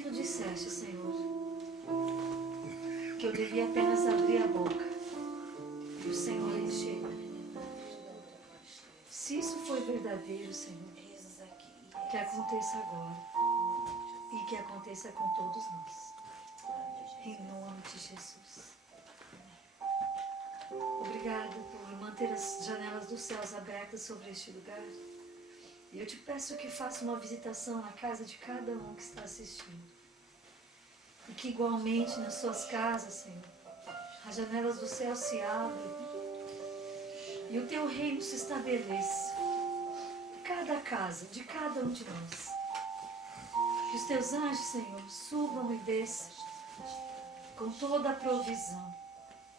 que tu disseste, Senhor, que eu devia apenas abrir a boca e o Senhor encher. Se isso foi verdadeiro, Senhor, que aconteça agora e que aconteça com todos nós. Em nome de Jesus. Obrigada por manter as janelas dos céus abertas sobre este lugar. E eu te peço que faça uma visitação na casa de cada um que está assistindo. E que igualmente nas suas casas, Senhor, as janelas do céu se abram e o teu reino se estabeleça em cada casa, de cada um de nós. Que os teus anjos, Senhor, subam e desçam com toda a provisão,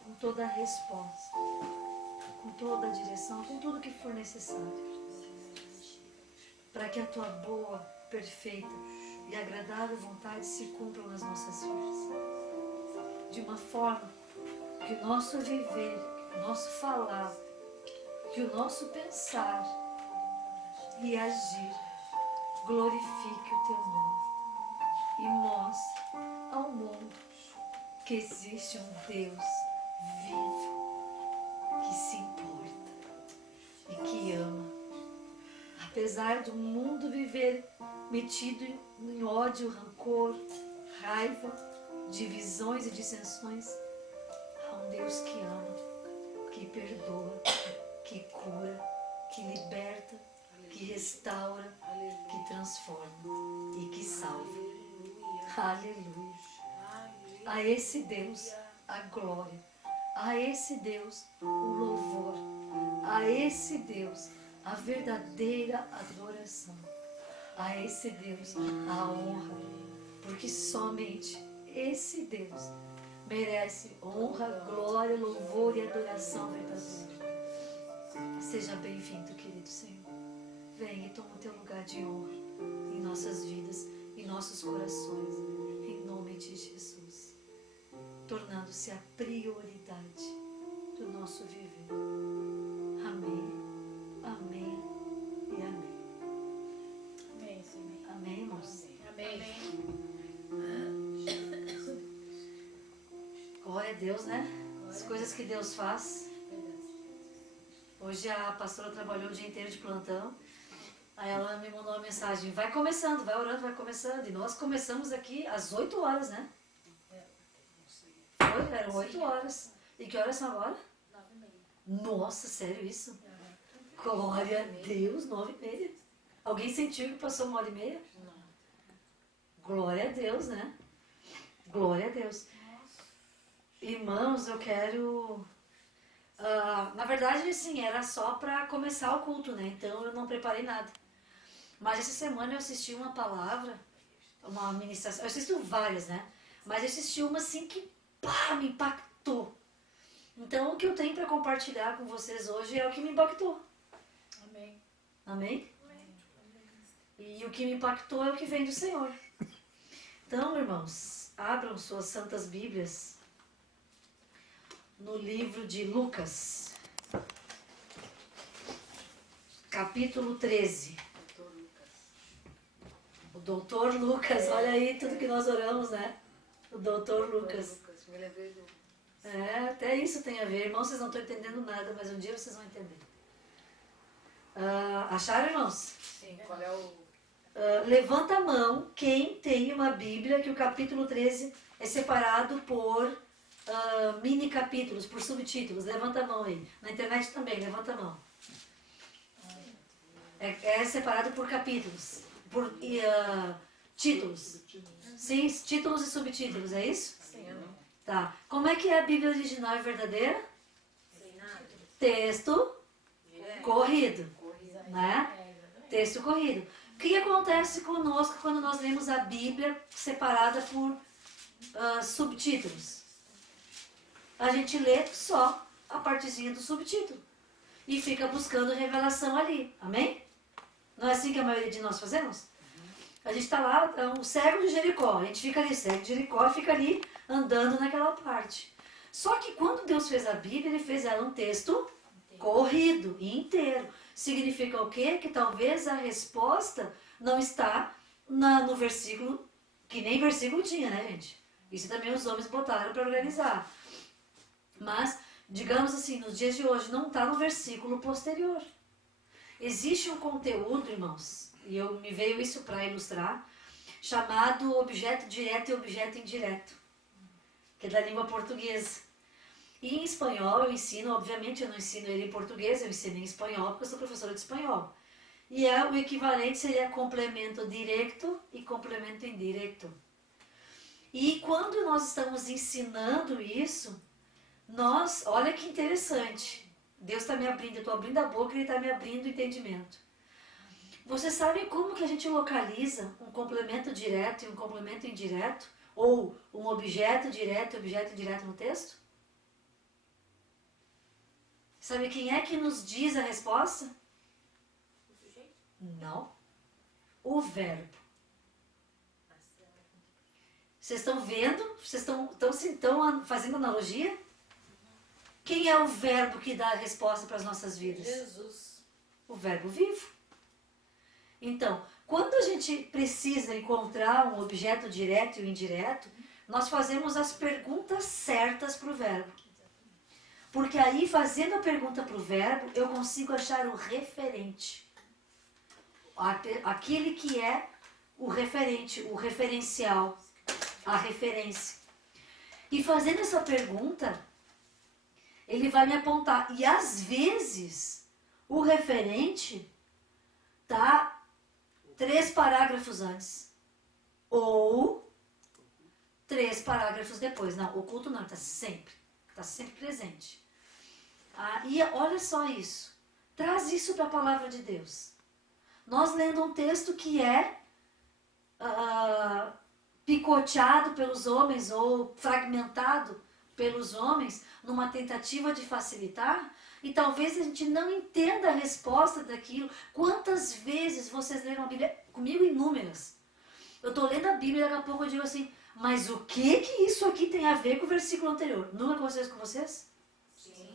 com toda a resposta, com toda a direção, com tudo que for necessário, para que a tua boa, perfeita e agradável vontade se cumpram nas nossas vidas. De uma forma que o nosso viver, o nosso falar, que o nosso pensar e agir glorifique o teu nome e mostre ao mundo que existe um Deus vivo, que se importa e que ama. Apesar do mundo viver metido em ódio, rancor, raiva, divisões e dissensões, há um Deus que ama, que perdoa, que cura, que liberta, que restaura, que transforma e que salva. Aleluia. A esse Deus a glória, a esse Deus o louvor, a esse Deus a verdadeira adoração, a esse Deus a honra, porque somente esse Deus merece honra, glória, louvor e adoração verdadeira. Seja bem-vindo, querido Senhor. Venha e toma o teu lugar de honra em nossas vidas, em nossos corações, em nome de Jesus, tornando-se a prioridade do nosso viver. Amém, amém e amém. Amém, Senhor. Amém, irmãos? Amém. Glória a Deus, né? As coisas que Deus faz. Hoje a pastora trabalhou o dia inteiro de plantão. Aí ela me mandou uma mensagem: vai começando, vai orando, vai começando. E nós começamos aqui às 8 horas, né? Foi, eram 8 horas. E que horas são agora? 9h30. Nossa, sério isso? Glória a Deus, 9h30. Alguém sentiu que passou 1h30? Não. Glória a Deus, né? Glória a Deus. Irmãos, eu quero... na verdade, sim, era só para começar o culto, né? Então eu não preparei nada. Mas essa semana eu assisti uma palavra, uma ministração. Eu assisti várias, né? Mas eu assisti uma assim que me impactou. Então o que eu tenho para compartilhar com vocês hoje é o que me impactou. Amém. Amém? E o que me impactou é o que vem do Senhor. Então, irmãos, abram suas santas Bíblias no livro de Lucas, capítulo 13. O doutor Lucas, olha aí tudo que nós oramos, né? O doutor Lucas. Me lembrei do... Até isso tem a ver. Irmãos, vocês não estão entendendo nada, mas um dia vocês vão entender. Acharam, irmãos? Sim, qual é o... Levanta a mão quem tem uma Bíblia que o capítulo 13 é separado por mini capítulos, por subtítulos. Levanta a mão aí. Na internet também, levanta a mão. É separado por capítulos, por títulos. Sim, títulos e subtítulos, é isso? Sim, eu não. Tá. Como é que é a Bíblia original e verdadeira? Sem nada. Texto corrido, né? Texto corrido. O que acontece conosco quando nós lemos a Bíblia separada por subtítulos? A gente lê só a partezinha do subtítulo e fica buscando revelação ali. Amém? Não é assim que a maioria de nós fazemos? A gente está lá, o cego de Jericó, a gente fica ali, cego de Jericó, e fica ali andando naquela parte. Só que quando Deus fez a Bíblia, Ele fez ela um texto corrido e inteiro. Significa o quê? Que talvez a resposta não está no versículo Que nem versículo tinha, né, gente? Isso também os homens botaram para organizar. Mas, digamos assim, nos dias de hoje não está no versículo posterior. Existe um conteúdo, irmãos, e me veio isso para ilustrar, chamado objeto direto e objeto indireto, que é da língua portuguesa. E em espanhol eu ensino, obviamente eu não ensino ele em português, eu ensino em espanhol porque eu sou professora de espanhol. E o equivalente seria complemento direto e complemento indireto. E quando nós estamos ensinando isso, olha que interessante, Deus está me abrindo, eu estou abrindo a boca e Ele está me abrindo o entendimento. Vocês sabem como que a gente localiza um complemento direto e um complemento indireto? Ou um objeto direto e objeto indireto no texto? Sabe quem é que nos diz a resposta? O sujeito? Não. O verbo. Vocês estão vendo? Vocês estão fazendo analogia? Quem é o verbo que dá a resposta para as nossas vidas? Jesus. O verbo vivo. Então, quando a gente precisa encontrar um objeto direto e indireto, nós fazemos as perguntas certas para o verbo. Porque aí, fazendo a pergunta para o verbo, eu consigo achar o referente. Aquele que é o referente, o referencial, a referência. E fazendo essa pergunta, ele vai me apontar. E às vezes, o referente está 3 parágrafos antes. Ou 3 parágrafos depois. Não, oculto não, está sempre presente. E olha só isso. Traz isso para a palavra de Deus. Nós lendo um texto que é picoteado pelos homens ou fragmentado pelos homens numa tentativa de facilitar, e talvez a gente não entenda a resposta daquilo. Quantas vezes vocês leram a Bíblia? Comigo, inúmeras. Eu estou lendo a Bíblia e daqui a pouco eu digo assim, mas o que isso aqui tem a ver com o versículo anterior? Nunca aconteceu isso com vocês? Sim.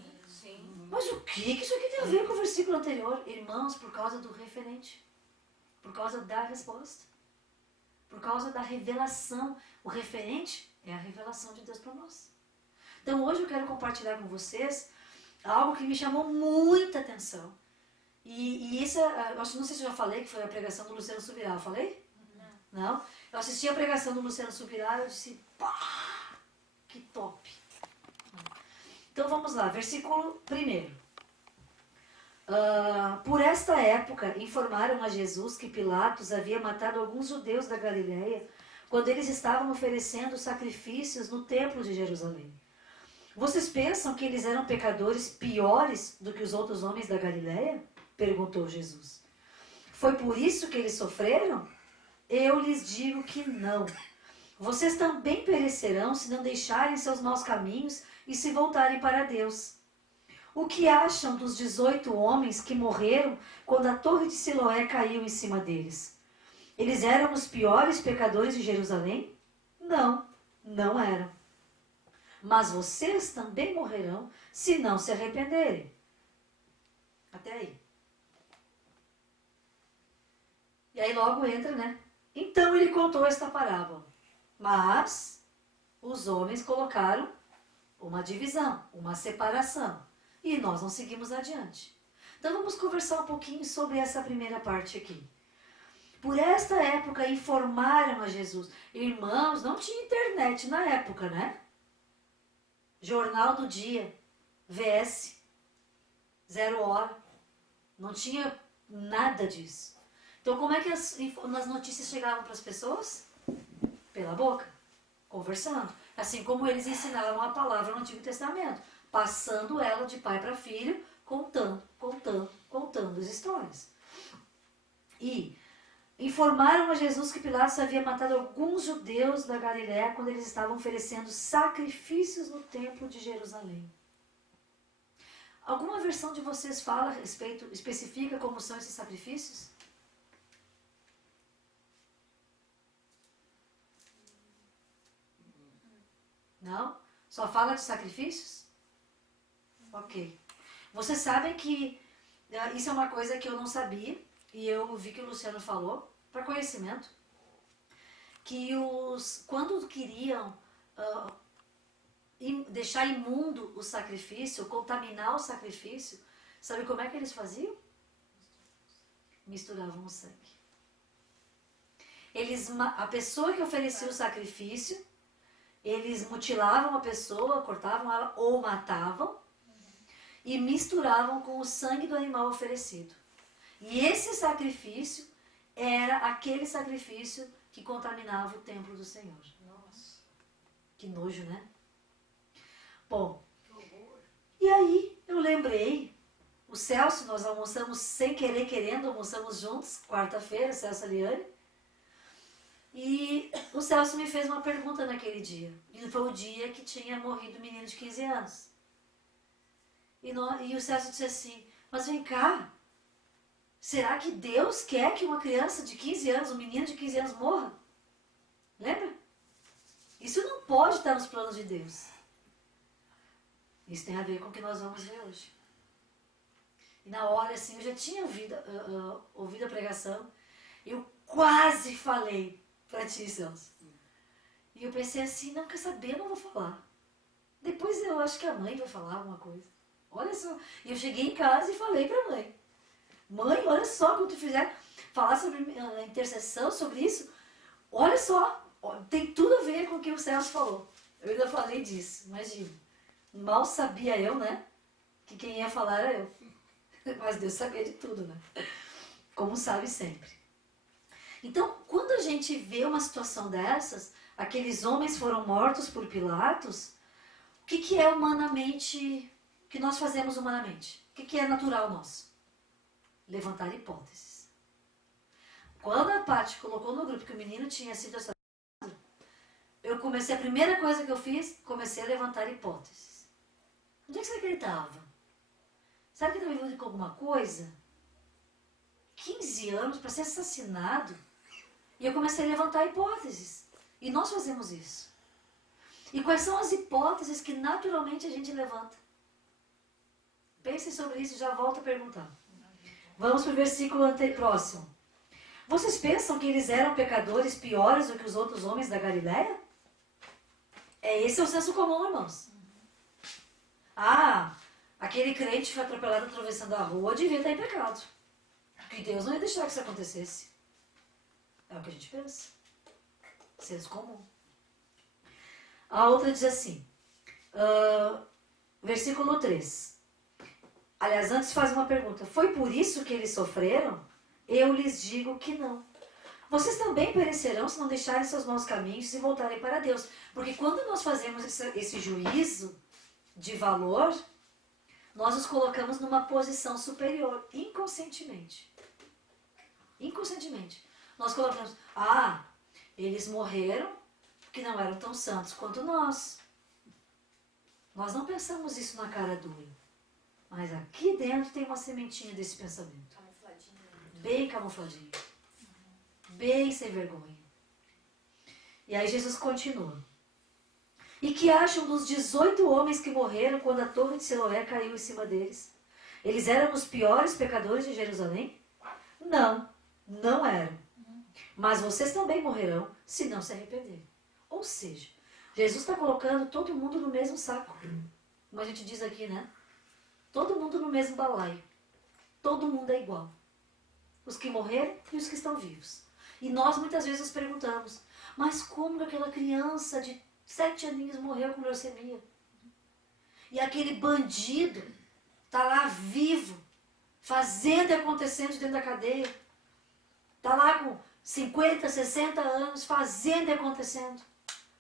Mas o que isso aqui tem a ver com o versículo anterior? Irmãos, por causa do referente. Por causa da resposta. Por causa da revelação. O referente é a revelação de Deus para nós. Então hoje eu quero compartilhar com vocês algo que me chamou muita atenção. E isso, eu não sei se eu já falei, que foi a pregação do Luciano Subirá. Eu falei? Não? Eu assisti a pregação do Luciano Subirá e eu disse, pá, que top. Então vamos lá, versículo 1. Por esta época, informaram a Jesus que Pilatos havia matado alguns judeus da Galileia quando eles estavam oferecendo sacrifícios no templo de Jerusalém. Vocês pensam que eles eram pecadores piores do que os outros homens da Galileia? Perguntou Jesus. Foi por isso que eles sofreram? Eu lhes digo que não. Vocês também perecerão se não deixarem seus maus caminhos e se voltarem para Deus. O que acham dos 18 homens que morreram quando a torre de Siloé caiu em cima deles? Eles eram os piores pecadores de Jerusalém? Não, não eram. Mas vocês também morrerão se não se arrependerem. Até aí. E aí logo entra, né? Então ele contou esta parábola. Mas os homens colocaram uma divisão, uma separação. E nós não seguimos adiante. Então vamos conversar um pouquinho sobre essa primeira parte aqui. Por esta época informaram a Jesus. Irmãos, não tinha internet na época, né? Jornal do Dia, VS, 0 hora. Não tinha nada disso. Então como é que as notícias chegavam para as pessoas? Pela boca, conversando. Assim como eles ensinavam a palavra no Antigo Testamento, passando ela de pai para filho, contando as histórias. E informaram a Jesus que Pilatos havia matado alguns judeus da Galiléia quando eles estavam oferecendo sacrifícios no templo de Jerusalém. Alguma versão de vocês fala a respeito, especifica como são esses sacrifícios? Não? Só fala de sacrifícios? Ok. Vocês sabem que isso é uma coisa que eu não sabia, e eu vi que o Luciano falou, para conhecimento, que quando queriam deixar imundo o sacrifício, contaminar o sacrifício, sabe como é que eles faziam? Misturavam o sangue. A pessoa que oferecia o sacrifício, eles mutilavam a pessoa, cortavam ela ou matavam e misturavam com o sangue do animal oferecido. E esse sacrifício era aquele sacrifício que contaminava o templo do Senhor. Nossa. Que nojo, né? Bom, e aí eu lembrei, o Celso, nós almoçamos sem querer, querendo, almoçamos juntos, quarta-feira, Celso e Liane, e o Celso me fez uma pergunta naquele dia, e foi o dia que tinha morrido o menino de 15 anos. E o Celso disse assim, mas vem cá, será que Deus quer que uma criança de 15 anos, um menino de 15 anos morra? Lembra? Isso não pode estar nos planos de Deus. Isso tem a ver com o que nós vamos ver hoje. E na hora, assim, eu já tinha ouvido a pregação, eu quase falei para ti, Celso. E eu pensei assim, não quer saber, eu não vou falar. Depois eu acho que a mãe vai falar alguma coisa. Olha só. E eu cheguei em casa e falei para a mãe. Mãe, olha só, quando tu fizer falar sobre a intercessão, sobre isso, olha só, tem tudo a ver com o que o Celso falou. Eu ainda falei disso, imagina. Mal sabia eu, né? Que quem ia falar era eu. Mas Deus sabia de tudo, né? Como sabe sempre. Então, quando a gente vê uma situação dessas, aqueles homens foram mortos por Pilatos, o que é humanamente, o que nós fazemos humanamente? O que é natural nosso? Levantar hipóteses. Quando a Paty colocou no grupo que o menino tinha sido assassinado, a primeira coisa que eu fiz, comecei a levantar hipóteses. Onde é que será que ele estava? Será que ele estava envolvido com alguma coisa? 15 anos para ser assassinado? E eu comecei a levantar hipóteses. E nós fazemos isso. E quais são as hipóteses que naturalmente a gente levanta? Pensem sobre isso e já volto a perguntar. Vamos para o versículo próximo. Vocês pensam que eles eram pecadores piores do que os outros homens da Galileia? Esse é o senso comum, irmãos. Aquele crente foi atropelado atravessando a rua, devia estar em pecado. Porque Deus não ia deixar que isso acontecesse. É o que a gente pensa. Senso comum. A outra diz assim, versículo 3. Aliás, antes faz uma pergunta. Foi por isso que eles sofreram? Eu lhes digo que não. Vocês também perecerão se não deixarem seus maus caminhos e voltarem para Deus. Porque quando nós fazemos esse juízo de valor, nós os colocamos numa posição superior, inconscientemente. Inconscientemente. Nós colocamos, eles morreram porque não eram tão santos quanto nós. Nós não pensamos isso na cara dura. Mas aqui dentro tem uma sementinha desse pensamento. Camufladinho. Bem camufladinho. Bem sem vergonha. E aí Jesus continua. E que acham dos 18 homens que morreram quando a torre de Siloé caiu em cima deles? Eles eram os piores pecadores de Jerusalém? Não, não eram. Mas vocês também morrerão se não se arrependerem. Ou seja, Jesus está colocando todo mundo no mesmo saco. Como a gente diz aqui, né? Todo mundo no mesmo balaio. Todo mundo é igual. Os que morreram e os que estão vivos. E nós muitas vezes nos perguntamos, mas como aquela criança de 7 aninhos morreu com leucemia? E aquele bandido está lá vivo, fazendo e acontecendo dentro da cadeia. Está lá com 50, 60 anos, fazendo e acontecendo.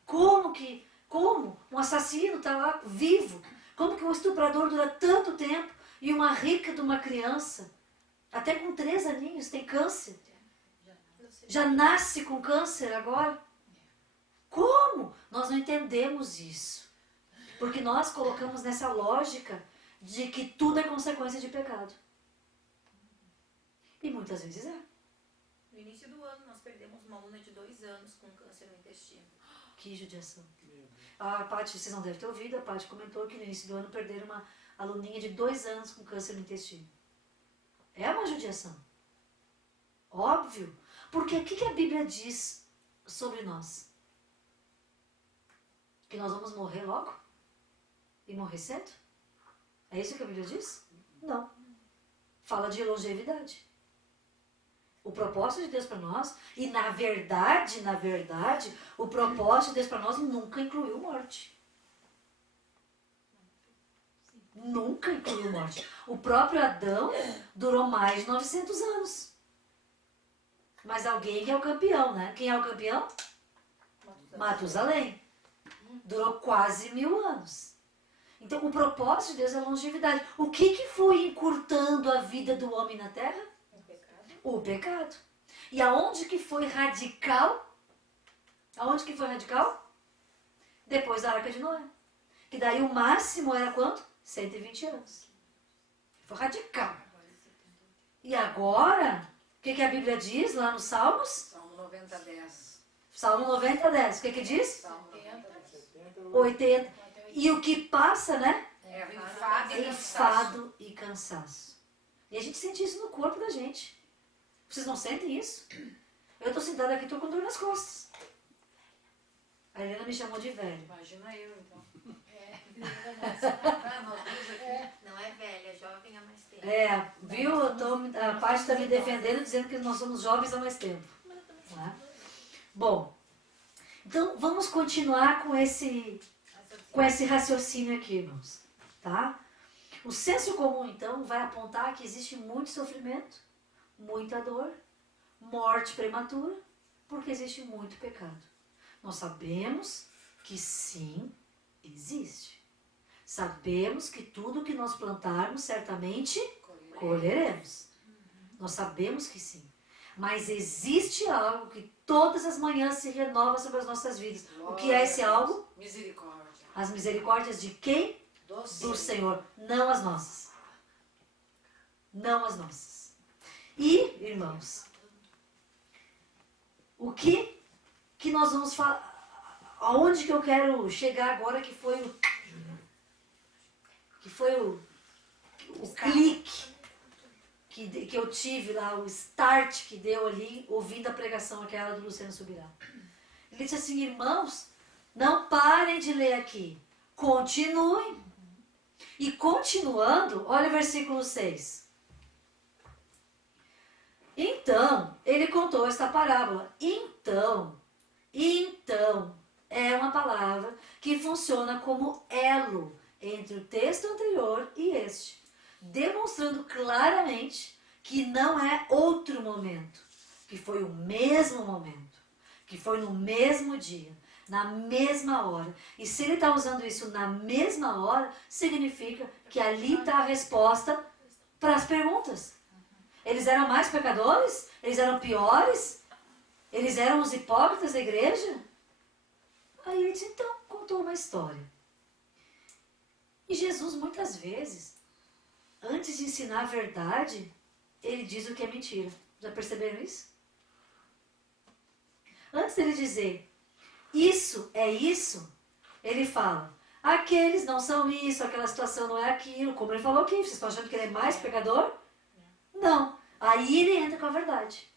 Como um assassino está lá vivo? Como que um estuprador dura tanto tempo e uma rica de uma criança, até com 3 aninhos, tem câncer? Já nasce com câncer agora? Como? Nós não entendemos isso. Porque nós colocamos nessa lógica de que tudo é consequência de pecado. E muitas vezes é. No início do ano, nós perdemos uma aluna de 2 anos com câncer no intestino. Que judiação. A Paty, vocês não devem ter ouvido, a Paty comentou que no início do ano perderam uma aluninha de 2 anos com câncer no intestino. É uma judiação. Óbvio. Porque o que a Bíblia diz sobre nós? Que nós vamos morrer logo? E morrer cedo? É isso que a Bíblia diz? Não. Fala de longevidade. O propósito de Deus para nós, e na verdade, o propósito de Deus para nós nunca incluiu morte. Nunca incluiu morte. O próprio Adão durou mais de 900 anos. Mas alguém que é o campeão, né? Quem é o campeão? Matusalém. Durou quase 1000 anos. Então, o propósito de Deus é a longevidade. O que foi encurtando a vida do homem na terra? O pecado. E aonde que foi radical? Aonde que foi radical? Depois da Arca de Noé. Que daí o máximo era quanto? 120 anos. Foi radical. E agora, o que a Bíblia diz lá nos Salmos? Salmo 90, 10. Salmo 90, 10. O que diz? Salmo 90, 10. 80. E o que passa, né? É enfado e cansaço. Enfado e cansaço. E a gente sente isso no corpo da gente. Vocês não sentem isso? Eu tô sentada aqui, tô com dor nas costas. A Helena me chamou de velha. Imagina eu, então. Não é velha, é jovem há mais tempo. Viu? A parte está me defendendo, dizendo que nós somos jovens há mais tempo. Não é? Bom, então vamos continuar com esse raciocínio aqui, irmãos. Tá? O senso comum, então, vai apontar que existe muito sofrimento, muita dor, morte prematura, porque existe muito pecado. Nós sabemos que sim, existe. Sabemos que tudo que nós plantarmos, certamente colheremos. Nós sabemos que sim. Mas existe algo que todas as manhãs se renova sobre as nossas vidas. O que é esse algo? Misericórdia. As misericórdias de quem? Do Senhor. Não as nossas. Não as nossas. E, irmãos, o que nós vamos falar? Aonde que eu quero chegar agora que foi o clique que eu tive lá, o start que deu ali, ouvindo a pregação aquela do Luciano Subirá. Ele disse assim, irmãos, não parem de ler aqui, continuem. E continuando, olha o versículo 6. Então, ele contou esta parábola. Então, é uma palavra que funciona como elo entre o texto anterior e este, demonstrando claramente que não é outro momento, que foi o mesmo momento, que foi no mesmo dia, na mesma hora. E se ele está usando isso na mesma hora, significa que ali está a resposta para as perguntas. Eles eram mais pecadores? Eles eram piores? Eles eram os hipócritas da igreja? Aí ele disse, então, contou uma história. E Jesus, muitas vezes, antes de ensinar a verdade, ele diz o que é mentira. Já perceberam isso? Antes dele dizer, isso é isso, ele fala, aqueles não são isso, aquela situação não é aquilo. Como ele falou aqui, vocês estão achando que ele é mais pecador? Não. Aí ele entra com a verdade.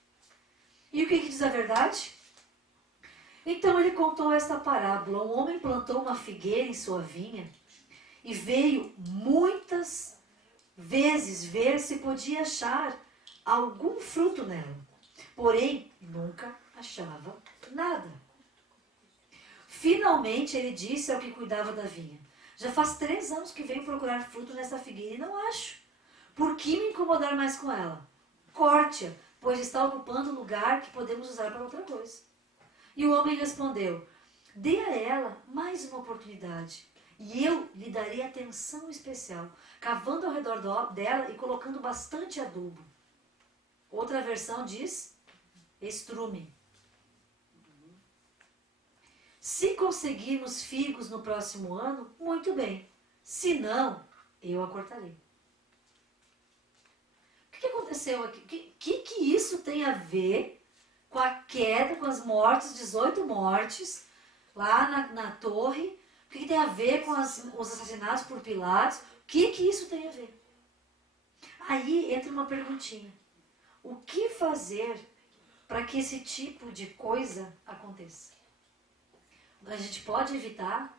E o que diz a verdade? Então ele contou esta parábola. Um homem plantou uma figueira em sua vinha e veio muitas vezes ver se podia achar algum fruto nela. Porém, nunca achava nada. Finalmente ele disse ao que cuidava da vinha, já faz 3 anos que venho procurar fruto nessa figueira e não acho. Por que me incomodar mais com ela? Corte-a, pois está ocupando o lugar que podemos usar para outra coisa. E o homem respondeu, dê a ela mais uma oportunidade, e eu lhe darei atenção especial, cavando ao redor dela e colocando bastante adubo. Outra versão diz, estrume. Se conseguirmos figos no próximo ano, muito bem. Se não, eu a cortarei. O que aconteceu aqui? O que isso tem a ver com a queda, com as mortes, 18 mortes, lá na torre? O que tem a ver com os assassinatos por Pilatos? O que isso tem a ver? Aí entra uma perguntinha. O que fazer para que esse tipo de coisa aconteça. A gente pode evitar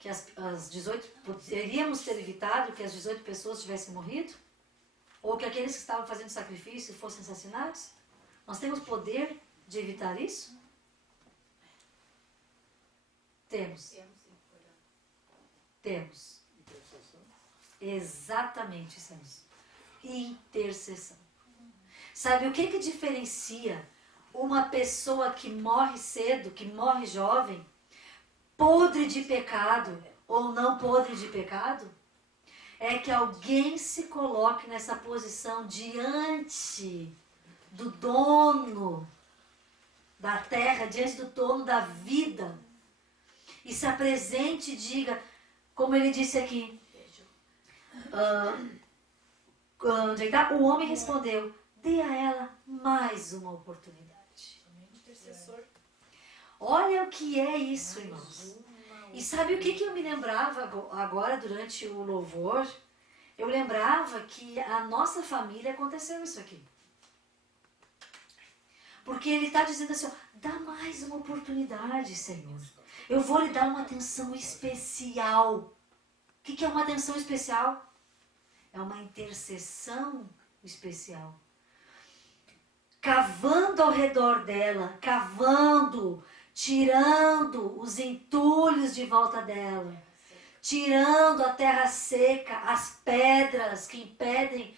que as 18, poderíamos ter evitado que as 18 pessoas tivessem morrido? Ou que aqueles que estavam fazendo sacrifício fossem assassinados? Nós temos poder de evitar isso? Temos. Temos. Exatamente, Senhor. Intercessão. Sabe o que diferencia uma pessoa que morre cedo, que morre jovem, podre de pecado ou não podre de pecado? É que alguém se coloque nessa posição diante do dono da terra, diante do dono da vida, e se apresente e diga, como ele disse aqui, o homem respondeu, dê a ela mais uma oportunidade. Olha o que é isso, irmãos. E sabe o que eu me lembrava agora durante o louvor? Eu lembrava que a nossa família aconteceu isso aqui. Porque ele está dizendo assim, ó, dá mais uma oportunidade, Senhor. Eu vou lhe dar uma atenção especial. O que é uma atenção especial? É uma intercessão especial. Cavando ao redor dela, cavando, tirando os entulhos de volta dela, tirando a terra seca, as pedras que impedem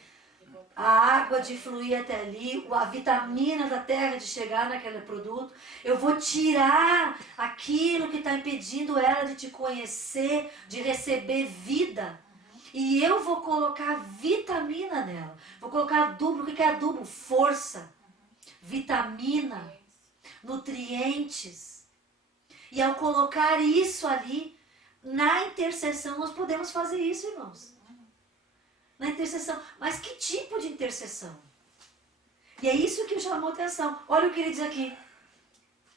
a água de fluir até ali, a vitamina da terra de chegar naquele produto. Eu vou tirar aquilo que está impedindo ela de te conhecer, de receber vida. E eu vou colocar vitamina nela. Vou colocar adubo. O que é adubo? Força, vitamina, nutrientes. E ao colocar isso ali, na intercessão, nós podemos fazer isso, irmãos. Na intercessão. Mas que tipo de intercessão? E é isso que chamou a atenção. Olha o que ele diz aqui.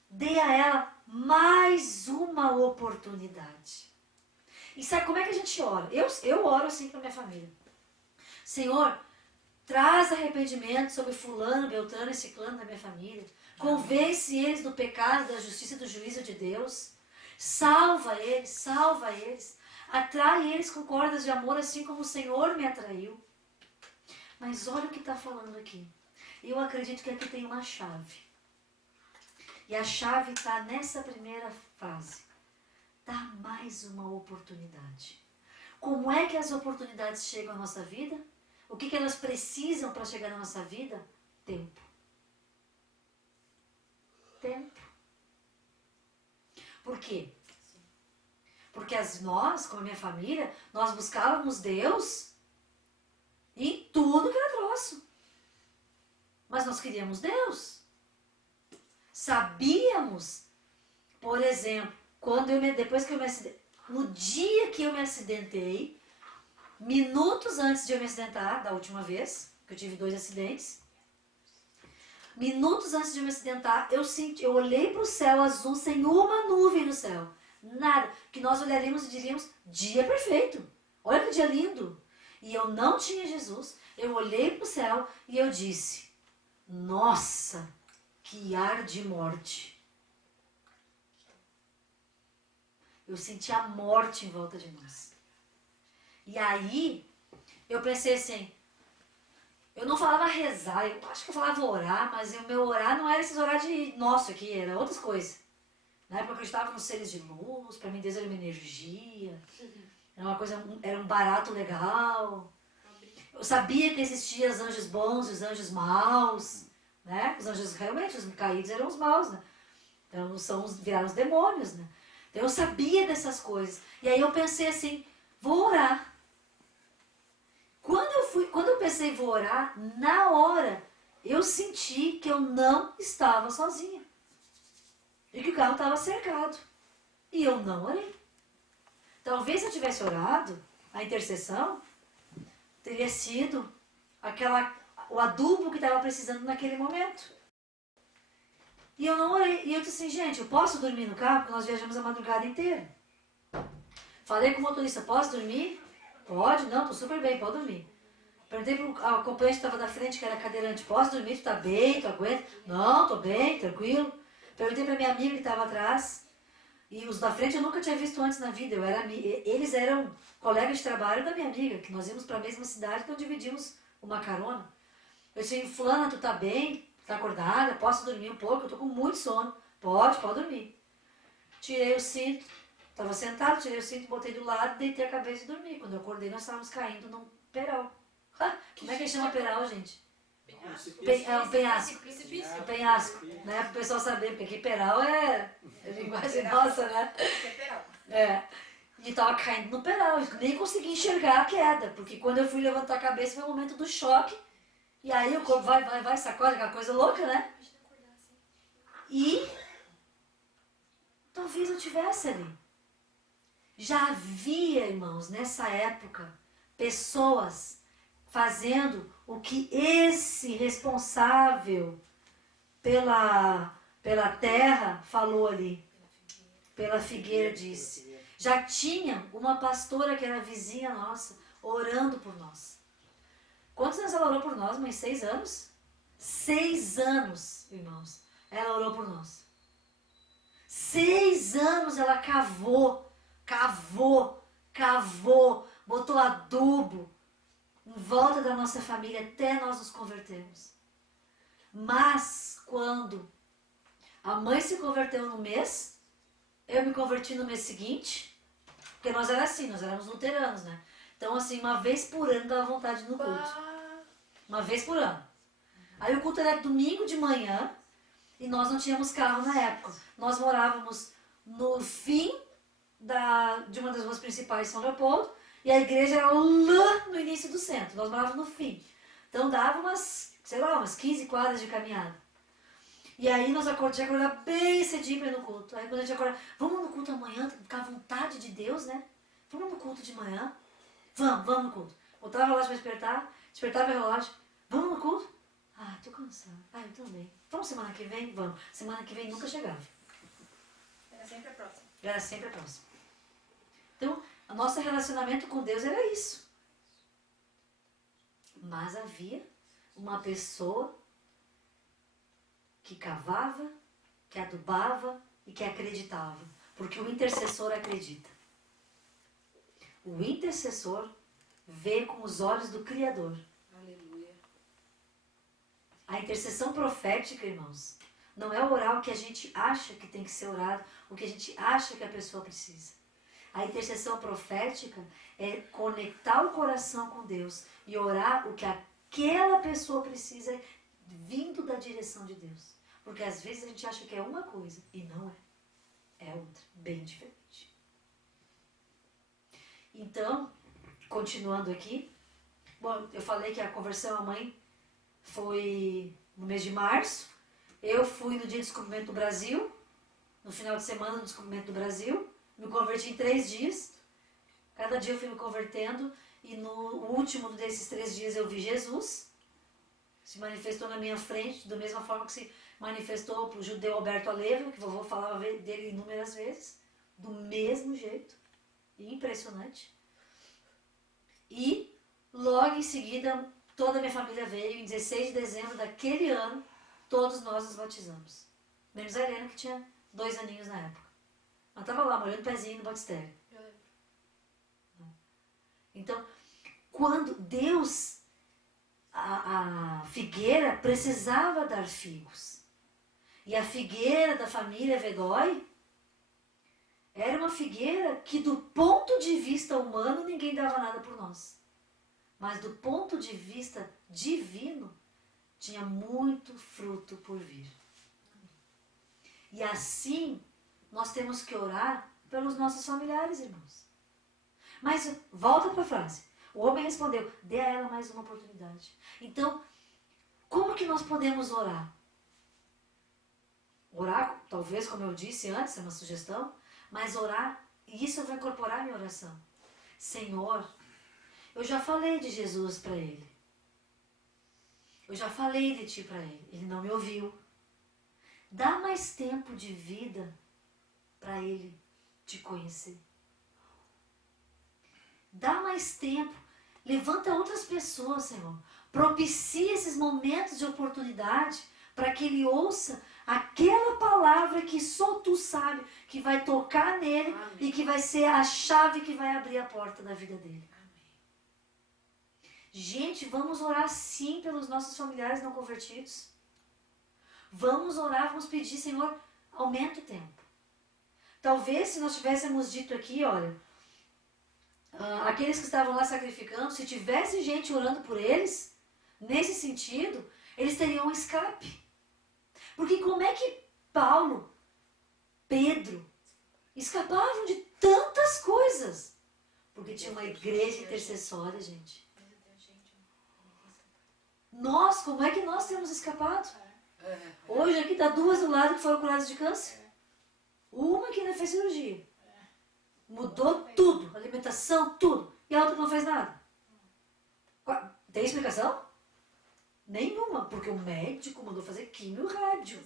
Dê a ela mais uma oportunidade. E sabe como é que a gente ora? Eu oro assim para minha família. Senhor, traz arrependimento sobre fulano, beltrano e ciclano da minha família. Convence eles do pecado, da justiça e do juízo de Deus. Salva eles, salva eles. Atrai eles com cordas de amor, assim como o Senhor me atraiu. Mas olha o que está falando aqui. Eu acredito que aqui tem uma chave. E a chave está nessa primeira frase. Dá mais uma oportunidade. Como é que as oportunidades chegam à nossa vida? O que elas precisam para chegar na nossa vida? Tempo. Tempo. Por quê? Porque nós, como a minha família, nós buscávamos Deus em tudo que era nosso. Mas nós queríamos Deus. Sabíamos, por exemplo, no dia que eu me acidentei, minutos antes de eu me acidentar, da última vez, que eu tive 2 acidentes, minutos antes de eu me acidentar, eu olhei para o céu azul sem uma nuvem no céu. Nada. Que nós olharíamos e diríamos, dia perfeito. Olha que dia lindo. E eu não tinha Jesus. Eu olhei para o céu e eu disse, nossa, que ar de morte. Eu senti a morte em volta de nós. E aí, eu pensei assim, eu não falava rezar, eu acho que eu falava orar, mas o meu orar não era esses orar de nosso aqui, era outras coisas. Na época eu acreditava nos seres de luz, para mim Deus era uma energia, era uma coisa, era um barato legal. Eu sabia que existiam os anjos bons e os anjos maus, né? Os anjos realmente, os caídos eram os maus, né? Então viraram os demônios, né? Então eu sabia dessas coisas. E aí eu pensei assim, vou orar. Quando eu pensei vou orar, na hora eu senti que eu não estava sozinha. E que o carro estava cercado. E eu não orei. Talvez se eu tivesse orado, a intercessão teria sido o adubo que estava precisando naquele momento. E eu não orei. E eu disse assim, gente, eu posso dormir no carro? Porque nós viajamos a madrugada inteira. Falei com o motorista, posso dormir? Pode? Não, estou super bem, pode dormir. Perguntei pro acompanhante que estava da frente, que era cadeirante, posso dormir? Tu tá bem? Tu aguenta? Não, tô bem, tranquilo. Perguntei pra minha amiga que estava atrás. E os da frente eu nunca tinha visto antes na vida. Eles eram colegas de trabalho da minha amiga, que nós íamos para a mesma cidade, então dividimos uma carona. Eu disse, fulana, tu tá bem? Tá acordada? Posso dormir um pouco? Eu tô com muito sono. Pode dormir. Tirei o cinto, estava sentado, tirei o cinto, botei do lado, deitei a cabeça e dormi. Quando eu acordei, nós estávamos caindo num peral. Como é que chama peral, gente? É um penhasco. Precipício. Um penhasco, né? Para o pessoal saber, porque aqui peral é linguagem nossa, né? É. E tava caindo no peral, eu nem consegui enxergar a queda, porque quando eu fui levantar a cabeça foi o momento do choque. E aí o corpo vai, sacode, aquela coisa louca, né? E talvez eu tivesse ali. Já havia, irmãos, nessa época, pessoas fazendo o que esse responsável pela terra falou ali. Pela figueira disse. Já tinha uma pastora que era vizinha nossa, orando por nós. Quantos anos ela orou por nós, mãe? 6 anos? 6 anos, irmãos. Ela orou por nós. 6 anos ela cavou, botou adubo em volta da nossa família até nós nos convertermos. Mas quando a mãe se converteu no mês, eu me converti no mês seguinte, porque nós era assim, nós éramos luteranos, né? Então assim, uma vez por ano dava vontade no culto. Uma vez por ano. Aí o culto era domingo de manhã e nós não tínhamos carro na época. Nós morávamos no fim de uma das ruas principais de São Leopoldo e a igreja era lá no início do centro. Nós morávamos no fim. Então dava umas 15 quadras de caminhada. E aí nós tinha que acordar bem cedinho para ir no culto. Aí quando a gente acordava, vamos no culto amanhã, com a vontade de Deus, né? Vamos no culto de manhã. Vamos no culto. Botava o relógio para despertar, despertava o relógio. Vamos no culto? Ah, tô cansada. Ah, eu também. Vamos semana que vem? Vamos. Semana que vem nunca chegava. Era sempre a próxima. Era sempre a próxima. Então, o nosso relacionamento com Deus era isso. Mas havia uma pessoa que cavava, que adubava e que acreditava. Porque o intercessor acredita. O intercessor vê com os olhos do Criador. Aleluia. A intercessão profética, irmãos, não é orar o que a gente acha que tem que ser orado, o que a gente acha que a pessoa precisa. A intercessão profética é conectar o coração com Deus e orar o que aquela pessoa precisa vindo da direção de Deus. Porque às vezes a gente acha que é uma coisa e não é. É outra, bem diferente. Então, continuando aqui, bom, eu falei que a conversão à mãe foi no mês de março. Eu fui no dia do descobrimento do Brasil, no final de semana do descobrimento do Brasil. Me converti em 3 dias. Cada dia eu fui me convertendo. E no último desses 3 dias eu vi Jesus. Se manifestou na minha frente, da mesma forma que se manifestou para o judeu Alberto Alevo, que o vovô falava dele inúmeras vezes. Do mesmo jeito. Impressionante. E logo em seguida toda a minha família veio. Em 16 de dezembro daquele ano, todos nós nos batizamos. Menos a Helena, que tinha 2 aninhos na época. Ela estava lá, molhando o pezinho no batistério. Então, quando Deus, a figueira precisava dar figos. E a figueira da família Vedói era uma figueira que do ponto de vista humano ninguém dava nada por nós. Mas do ponto de vista divino, tinha muito fruto por vir. E assim, nós temos que orar pelos nossos familiares, irmãos. Mas volta para a frase. O homem respondeu, dê a ela mais uma oportunidade. Então, como que nós podemos orar? Orar, talvez, como eu disse antes, é uma sugestão, mas orar, e isso eu vou incorporar a minha oração. Senhor, eu já falei de Jesus para ele. Eu já falei de ti para ele. Ele não me ouviu. Dá mais tempo de vida para ele te conhecer. Dá mais tempo. Levanta outras pessoas, Senhor. Propicia esses momentos de oportunidade para que ele ouça aquela palavra que só tu sabe, que vai tocar nele e que vai ser a chave que vai abrir a porta da vida dele. Gente, vamos orar sim pelos nossos familiares não convertidos. Vamos orar, vamos pedir, Senhor, aumenta o tempo. Talvez se nós tivéssemos dito aqui, olha, aqueles que estavam lá sacrificando, se tivesse gente orando por eles, nesse sentido, eles teriam um escape. Porque como é que Paulo, Pedro, escapavam de tantas coisas? Porque tinha uma igreja intercessória, gente. Nós, como é que nós temos escapado? Hoje aqui está 2 do lado que foram curadas de câncer. Uma que ainda fez cirurgia. Mudou tudo, alimentação, tudo. E a outra não fez nada. Tem explicação? Nenhuma, porque o médico mandou fazer químio e rádio.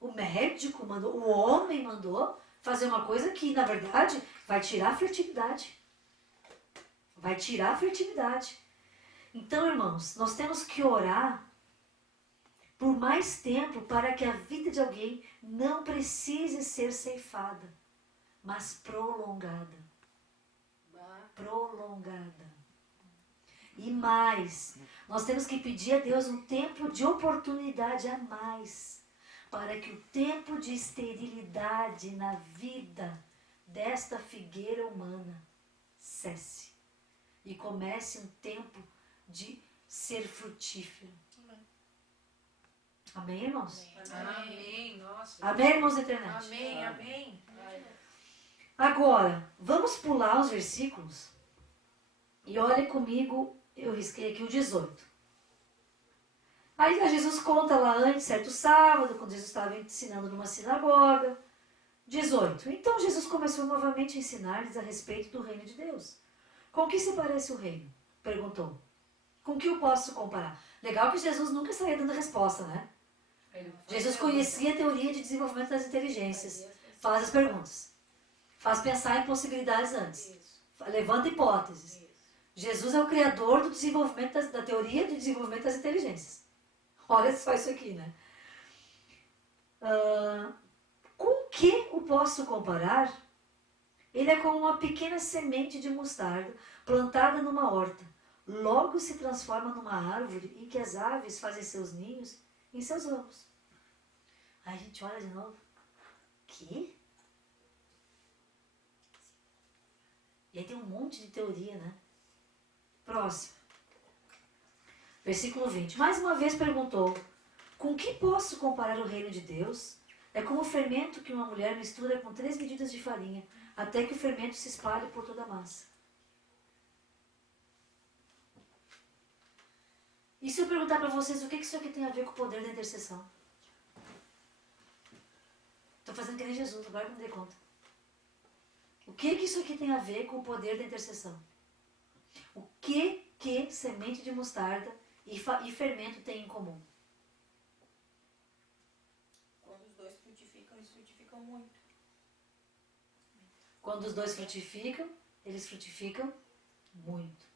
O médico mandou, o homem mandou fazer uma coisa que, na verdade, vai tirar a fertilidade. Vai tirar a fertilidade. Então, irmãos, nós temos que orar por mais tempo para que a vida de alguém não precise ser ceifada, mas prolongada. Prolongada. E mais, nós temos que pedir a Deus um tempo de oportunidade a mais, para que o tempo de esterilidade na vida desta figueira humana cesse e comece um tempo de ser frutífero. Amém, irmãos? Amém. Nossa. Amém, irmãos da internet? Amém, amém. Agora, vamos pular os versículos e olhe comigo, eu risquei aqui o 18. Aí Jesus conta lá antes, certo sábado, quando Jesus estava ensinando numa sinagoga. 18. Então Jesus começou novamente a ensinar-lhes a respeito do reino de Deus. Com que se parece o reino? Perguntou. Com que eu posso comparar? Legal que Jesus nunca saía dando resposta, né? Jesus conhecia a teoria de desenvolvimento das inteligências. Faz as perguntas. Faz pensar em possibilidades antes. Levanta hipóteses. Jesus é o criador do desenvolvimento da teoria de desenvolvimento das inteligências. Olha só isso aqui, né? Com que o posso comparar? Ele é como uma pequena semente de mostarda plantada numa horta. Logo se transforma numa árvore em que as aves fazem seus ninhos em seus ramos. Aí a gente olha de novo. Que? E aí tem um monte de teoria, né? Próximo. Versículo 20. Mais uma vez perguntou: com que posso comparar o reino de Deus? É como o fermento que uma mulher mistura com 3 medidas de farinha, até que o fermento se espalhe por toda a massa. E se eu perguntar para vocês o que isso aqui tem a ver com o poder da intercessão? Estou fazendo que nem Jesus, agora que eu me dei conta. O que isso aqui tem a ver com o poder da intercessão? O que semente de mostarda e fermento têm em comum? Quando os dois frutificam, eles frutificam muito. Quando os dois frutificam, eles frutificam muito.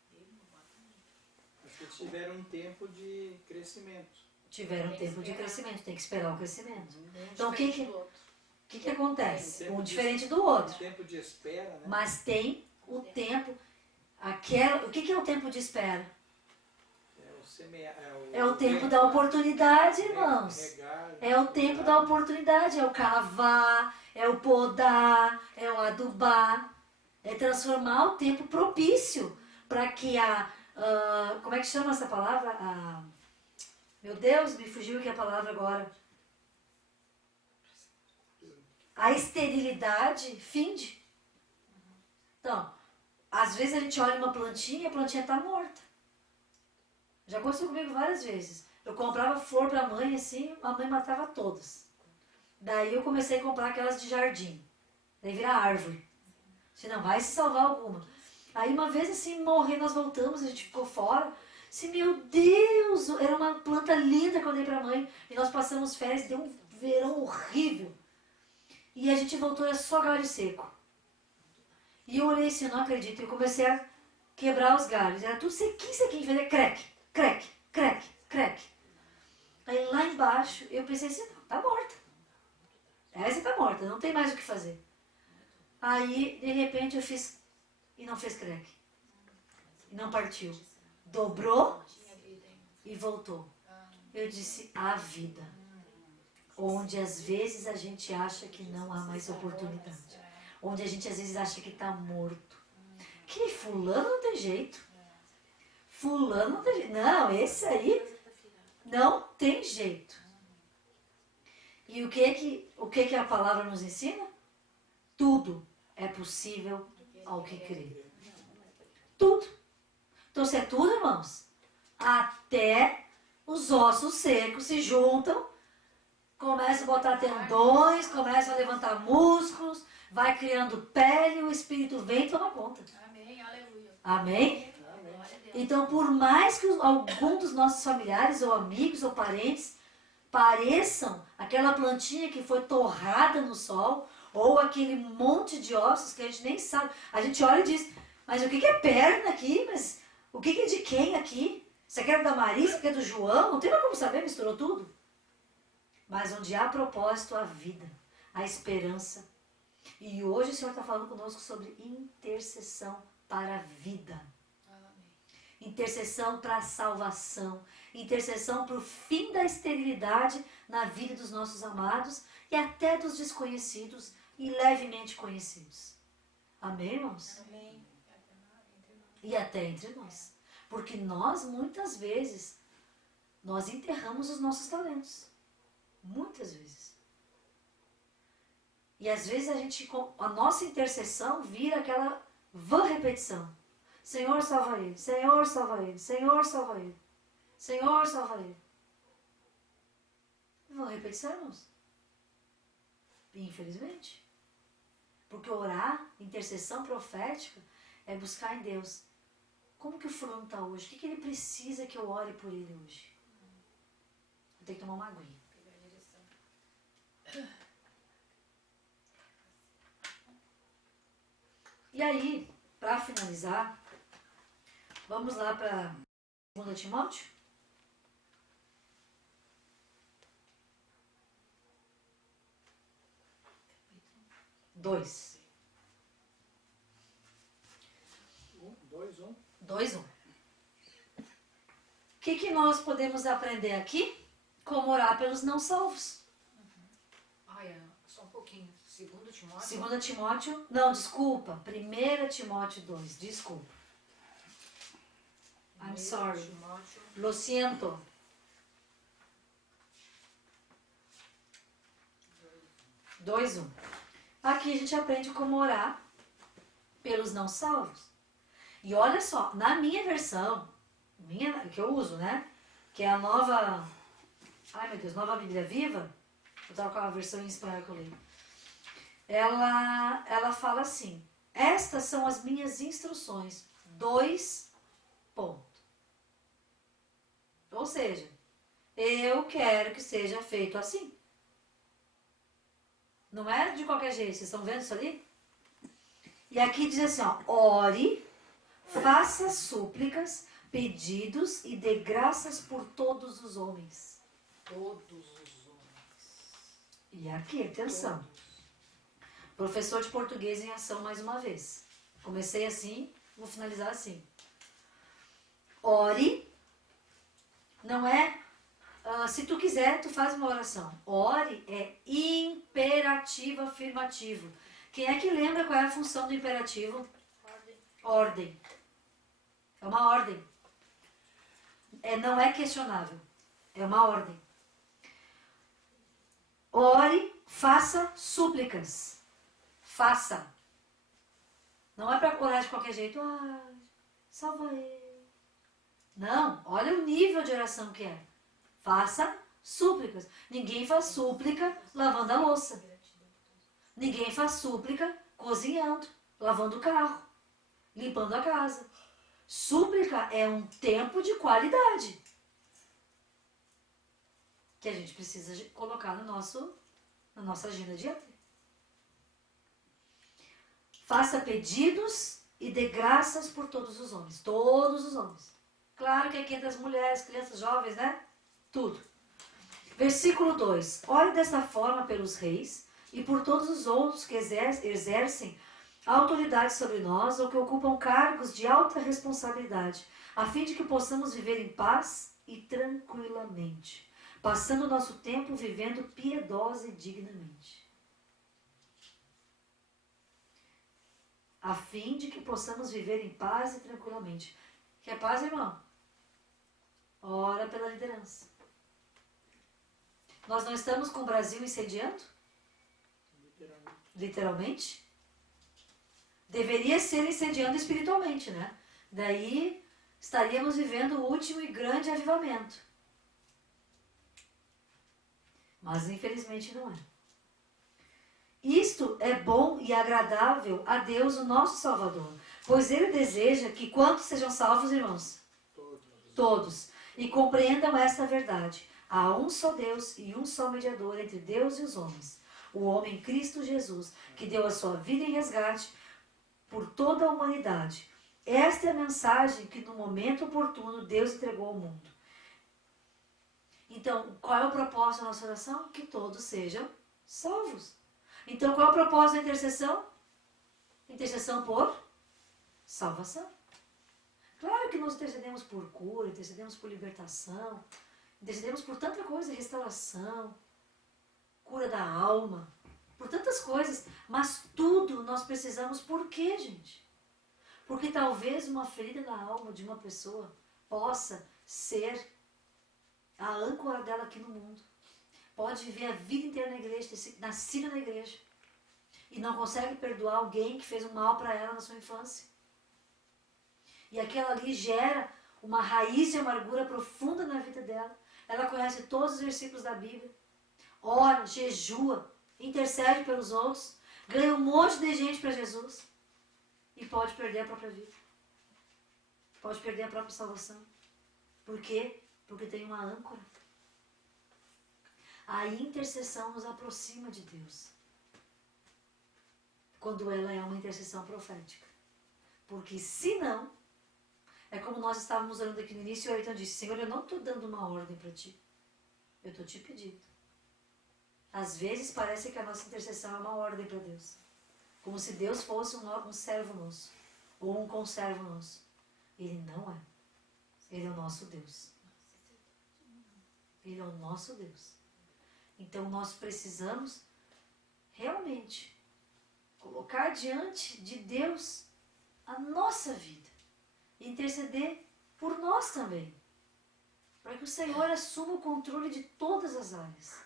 Porque tiveram um tempo de crescimento. Tiveram um tempo de crescimento, tem que esperar o crescimento. Então o que acontece? Um diferente do outro. Um tempo de espera, né? Mas tem o tempo. O que é o tempo de espera? É o tempo da oportunidade, irmãos. É o tempo da oportunidade. É o cavar, é o podar, é o adubar. É transformar o tempo propício para que como é que chama essa palavra? Meu Deus, me fugiu aqui a palavra agora. A esterilidade finde. Então, às vezes a gente olha uma plantinha e a plantinha está morta. Já aconteceu comigo várias vezes. Eu comprava flor para a mãe assim, a mãe matava todas. Daí eu comecei a comprar aquelas de jardim. Daí vira árvore. Se não vai se salvar alguma. Aí uma vez assim, morrendo, nós voltamos, a gente ficou fora. Assim, meu Deus, era uma planta linda que eu dei para a mãe. E nós passamos férias, deu um verão horrível. E a gente voltou, era só galho seco. E eu olhei assim, eu não acredito. E eu comecei a quebrar os galhos. Era tudo sequinho, fazia creque, creque, creque, creque. Aí lá embaixo eu pensei assim, não, tá morta. Essa tá morta, não tem mais o que fazer. Aí, de repente, eu fiz e não fez creque. E não partiu. Dobrou e voltou. Eu disse, a vida. Onde às vezes a gente acha que não há mais oportunidade. Onde a gente às vezes acha que está morto. Que fulano não tem jeito. Fulano não tem jeito. Não, esse aí não tem jeito. E o que a palavra nos ensina? Tudo é possível ao que crê. Tudo. Então se é tudo, irmãos, até os ossos secos se juntam, começam a botar tendões, começam a levantar músculos, vai criando pele, o Espírito vem e toma conta. Amém, aleluia. Amém? Glória a Deus. Então, por mais que algum dos nossos familiares, ou amigos, ou parentes, pareçam aquela plantinha que foi torrada no sol, ou aquele monte de ossos que a gente nem sabe. A gente olha e diz, mas o que é perna aqui? Mas o que é de quem aqui? Isso aqui é da Maria, isso aqui é do João? Não tem mais como saber, misturou tudo. Mas onde há propósito, há vida, há esperança. E hoje o Senhor está falando conosco sobre intercessão para a vida. Intercessão para a salvação. Intercessão para o fim da esterilidade na vida dos nossos amados e até dos desconhecidos e levemente conhecidos. Amém, irmãos? Amém. E até entre nós. Porque nós, muitas vezes, nós enterramos os nossos talentos. Muitas vezes. E às vezes a nossa intercessão vira aquela vã repetição. Senhor, salva ele. Senhor, salva ele. Senhor, salva ele. Senhor, salva ele. Vã repetição, irmãos? Infelizmente. Porque orar, intercessão profética, é buscar em Deus. Como que o fulano está hoje? O que ele precisa que eu ore por ele hoje? Vou ter que tomar uma aguinha. E aí, para finalizar, vamos lá para 2 Timóteo? Dois. 2:1. O que nós podemos aprender aqui? Como orar pelos não salvos. Só um pouquinho. 2 Timóteo. 2 Timóteo, não, desculpa. 1 Timóteo 2, desculpa. I'm sorry. Timóteo. Lo siento. 2:1. Aqui a gente aprende como orar pelos não salvos. E olha só, na minha versão, que eu uso, né? Que é a nova... Ai, meu Deus, Nova Bíblia Viva. Eu estava com a versão em espanhol que eu leio. Ela fala assim, estas são as minhas instruções. 2 pontos. Ou seja, eu quero que seja feito assim. Não é de qualquer jeito, vocês estão vendo isso ali? E aqui diz assim, ó, ore, faça súplicas, pedidos e dê graças por todos os homens. Todos os homens. E aqui, atenção. Professor de português em ação mais uma vez. Comecei assim, vou finalizar assim. Ore, não é... se tu quiser, tu faz uma oração. Ore é imperativo afirmativo. Quem é que lembra qual é a função do imperativo? Ordem. É uma ordem. Não é questionável. É uma ordem. Ore, faça súplicas. Faça. Não é para orar de qualquer jeito. Ai, salva ele. Não, olha o nível de oração que é. Faça súplicas. Ninguém faz súplica lavando a louça. Ninguém faz súplica cozinhando, lavando o carro, limpando a casa. Súplica é um tempo de qualidade que a gente precisa colocar na nossa agenda diária. Faça pedidos e dê graças por todos os homens. Todos os homens. Claro que aqui é das mulheres, crianças, jovens, né? Tudo. Versículo 2. Ore desta forma pelos reis e por todos os outros que exercem a autoridade sobre nós ou que ocupam cargos de alta responsabilidade, a fim de que possamos viver em paz e tranquilamente, passando o nosso tempo vivendo piedosa e dignamente. A fim de que possamos viver em paz e tranquilamente. Quer paz, irmão? Ora pela liderança. Nós não estamos com o Brasil incendiando? Literalmente? Deveria ser incendiando espiritualmente, né? Daí estaríamos vivendo o último e grande avivamento. Mas infelizmente não é. Isto é bom e agradável a Deus, o nosso Salvador, pois Ele deseja que quantos sejam salvos, irmãos? Todos. E compreendam esta verdade. Há um só Deus e um só mediador entre Deus e os homens, o homem Cristo Jesus, que deu a sua vida em resgate por toda a humanidade. Esta é a mensagem que no momento oportuno Deus entregou ao mundo. Então, qual é o propósito da nossa oração? Que todos sejam salvos. Então, qual é o propósito da intercessão? Intercessão por salvação. Claro que nós intercedemos por cura, intercedemos por libertação, intercedemos por tanta coisa, restauração, cura da alma, por tantas coisas, mas tudo nós precisamos por quê, gente? Porque talvez uma ferida na alma de uma pessoa possa ser a âncora dela aqui no mundo. Pode viver a vida inteira na igreja, ter nascido na igreja, e não consegue perdoar alguém que fez um mal para ela na sua infância. E aquela ali gera uma raiz de amargura profunda na vida dela. Ela conhece todos os versículos da Bíblia, ora, jejua, intercede pelos outros, ganha um monte de gente para Jesus e pode perder a própria vida. Pode perder a própria salvação. Por quê? Porque tem uma âncora. A intercessão nos aproxima de Deus. Quando ela é uma intercessão profética. Porque se não, é como nós estávamos orando aqui no início, e o Ayrton disse, Senhor, eu não estou dando uma ordem para ti. Eu estou te pedindo. Às vezes parece que a nossa intercessão é uma ordem para Deus. Como se Deus fosse um servo nosso. Ou um conservo nosso. Ele não é. Ele é o nosso Deus. Ele é o nosso Deus. Então nós precisamos realmente colocar diante de Deus a nossa vida. E interceder por nós também. Para que o Senhor assuma o controle de todas as áreas.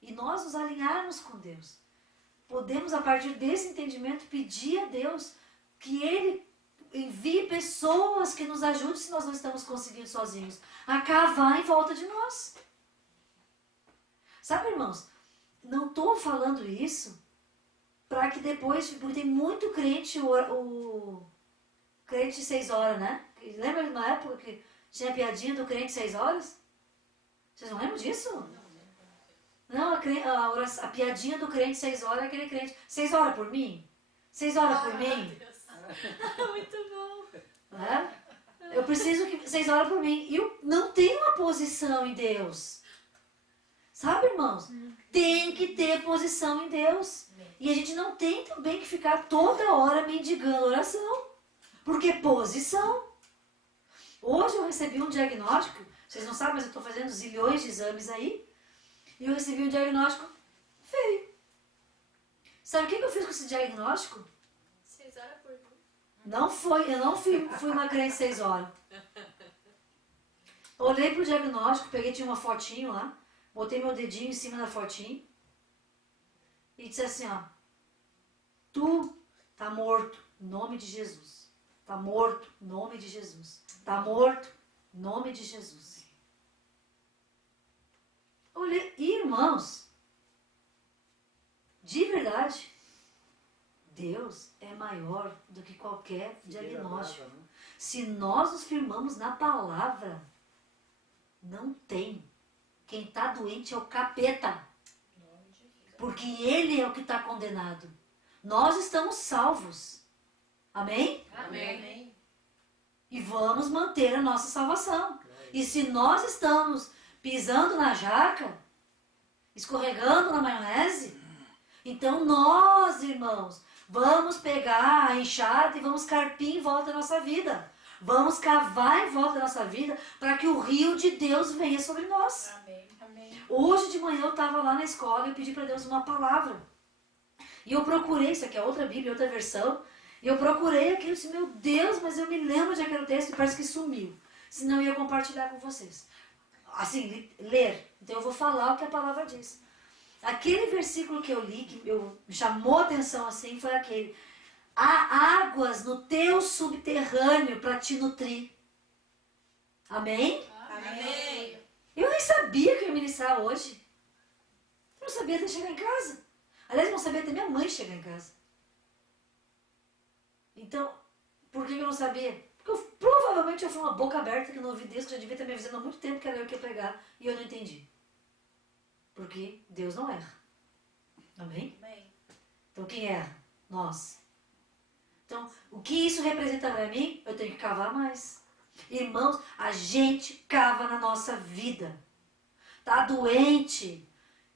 E nós nos alinharmos com Deus. Podemos, a partir desse entendimento, pedir a Deus que Ele envie pessoas que nos ajudem, se nós não estamos conseguindo sozinhos, a cavar em volta de nós. Sabe, irmãos, não estou falando isso para que depois, porque tem muito crente, o crente de 6 horas, né? Lembra de uma época que tinha a piadinha do crente 6 horas? Vocês não lembram disso? Não, a piadinha do crente 6 horas é aquele crente. 6 horas por mim? 6 horas por mim? Muito bom. É? Eu preciso que 6 horas por mim. E eu não tenho uma posição em Deus. Sabe, irmãos? Tem que ter posição em Deus. E a gente não tem também que ficar toda hora mendigando oração. Porque posição. Hoje eu recebi um diagnóstico. Vocês não sabem, mas eu estou fazendo zilhões de exames aí. E eu recebi um diagnóstico feio. Sabe o que eu fiz com esse diagnóstico? 6 horas por dia. Não foi, eu não fui uma crente 6 horas. Olhei pro diagnóstico, tinha uma fotinho lá, botei meu dedinho em cima da fotinho e disse assim, ó, tu tá morto, em nome de Jesus. Tá morto, em nome de Jesus. Tá morto, em nome de Jesus. Olhei, irmãos, de verdade, Deus é maior do que qualquer diagnóstico. Se nós nos firmamos na palavra, não tem. Quem está doente é o capeta. Porque ele é o que está condenado. Nós estamos salvos. Amém? Amém. E vamos manter a nossa salvação. E se nós estamos pisando na jaca, escorregando na maionese, então nós, irmãos, vamos pegar a enxada e vamos carpir em volta da nossa vida. Vamos cavar em volta da nossa vida para que o rio de Deus venha sobre nós. Amém. Amém. Hoje de manhã eu estava lá na escola e eu pedi para Deus uma palavra. E eu procurei, isso aqui é outra Bíblia, outra versão, e eu procurei aquilo e disse, meu Deus, mas eu me lembro de aquele texto e parece que sumiu. Senão eu ia compartilhar com vocês. Assim, ler. Então eu vou falar o que a palavra diz. Aquele versículo que eu li, que me chamou a atenção assim, foi aquele. Há águas no teu subterrâneo para te nutrir. Amém? Amém. Eu nem sabia que eu ia ministrar hoje. Eu não sabia até chegar em casa. Aliás, eu não sabia até minha mãe chegar em casa. Então, por que eu não sabia? Porque provavelmente eu fui uma boca aberta que não ouvi Deus, que já devia ter me avisado há muito tempo que era eu que ia pregar, e eu não entendi. Porque Deus não erra. Amém? Amém. Então quem erra? Nós. Então, o que isso representa para mim? Eu tenho que cavar mais. Irmãos, a gente cava na nossa vida. Tá doente?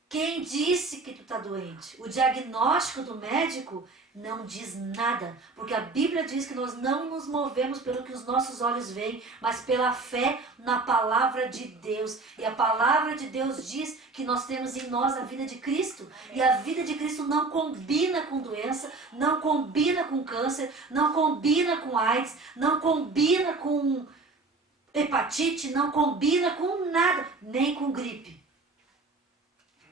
Quem disse que tu tá doente? O diagnóstico do médico não diz nada, porque a Bíblia diz que nós não nos movemos pelo que os nossos olhos veem, mas pela fé na palavra de Deus. E a palavra de Deus diz que nós temos em nós a vida de Cristo. E a vida de Cristo não combina com doença, não combina com câncer, não combina com AIDS, não combina com hepatite, não combina com nada, nem com gripe.